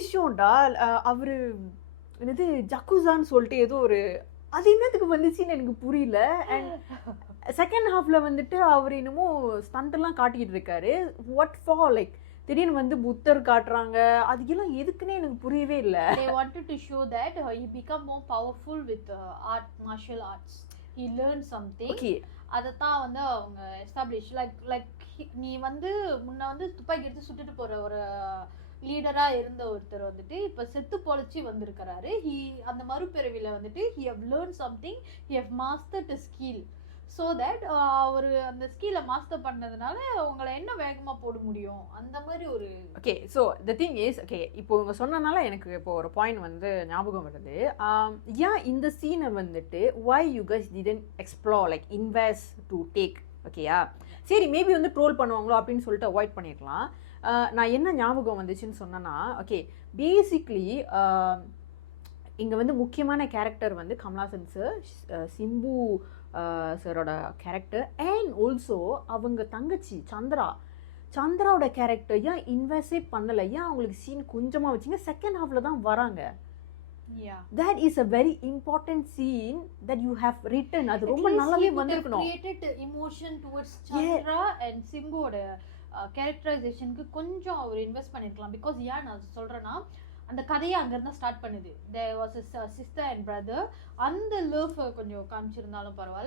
விஷயம்டா. அவரு என்னது ஜக்குசான்னு சொல்லிட்டு ஏதோ ஒரு அது என்னத்துக்கு வந்துச்சுன்னு எனக்கு புரியல. அண்ட் செகண்ட் ஹாஃப்ல வந்துட்டு அவர் என்னமோ ஸ்டண்ட் எல்லாம் காட்டிட்டு இருக்காரு. வாட் ஃபார் லைக் திடீர்னு வந்து புத்தர் காட்டுறாங்க. அதுக்கெல்லாம் எதுக்குன்னே எனக்கு புரியவே இல்லை. They wanted to show that he become more powerful with art, martial arts. He learned something. Okay. அதத்தான் வந்து அவங்க எஸ்டாப்ளிஷ் லைக் நீ வந்து முன்ன வந்து துப்பாக்கி எடுத்து சுட்டுட்டு போற ஒரு லீடரா இருந்த ஒருத்தர் வந்துட்டு இப்ப செத்து பொழைச்சி வந்திருக்கிறாரு. அந்த மறுபிறவில வந்துட்டு he have learned something, he have mastered a skill. So that அவர் அந்த ஸ்கில்லை மாஸ்டர் பண்ணதுனால உங்களை என்ன வேகமாக போட முடியும் அந்த மாதிரி ஒரு okay. So the thing is okay இப்போ இவங்க சொன்னனால எனக்கு இப்போ ஒரு பாயிண்ட் வந்து ஞாபகம் வருது. ஏன் இந்த சீனை வந்துட்டு why you guys didn't explore like invest to take ஓகேயா சரி மேபி வந்து ட்ரோல் பண்ணுவாங்களோ அப்படின்னு சொல்லிட்டு அவாய்ட் பண்ணிடலாம். நான் என்ன ஞாபகம் வந்துச்சுன்னு சொன்னேன்னா ஓகே பேசிக்லி இங்கே வந்து முக்கியமான கேரக்டர் வந்து கமலாசன் சார், சிம்பு சரோட கேரக்டர் அண்ட் ஆல்சோ அவங்க தங்கச்சி சந்திராவோட கேரக்டர் ஏன் இன்வெஸ்டே பண்ணலை, ஏன் அவங்களுக்கு சீன் கொஞ்சமாக வச்சிங்க, செகண்ட் ஹாஃபில் தான் வராங்க. That is a very important scene that you have written. அது ரொம்ப நல்லாவே வந்திருக்கணும். Created emotion towards Chandra and சிம்புவோட கேரக்டரைசேஷனுக்கு கொஞ்சம் அவர் இன்வெஸ்ட் பண்ணிருக்கலாம். பிகாஸ் ஏன் நான் சொல்றேன்னா அந்த கதையை அங்கிருந்து ஸ்டார்ட் பண்ணுது. There was a sister and brother. அந்த லவ் கொஞ்சம் காமிச்சிருந்தாலும் பரவாயில்ல.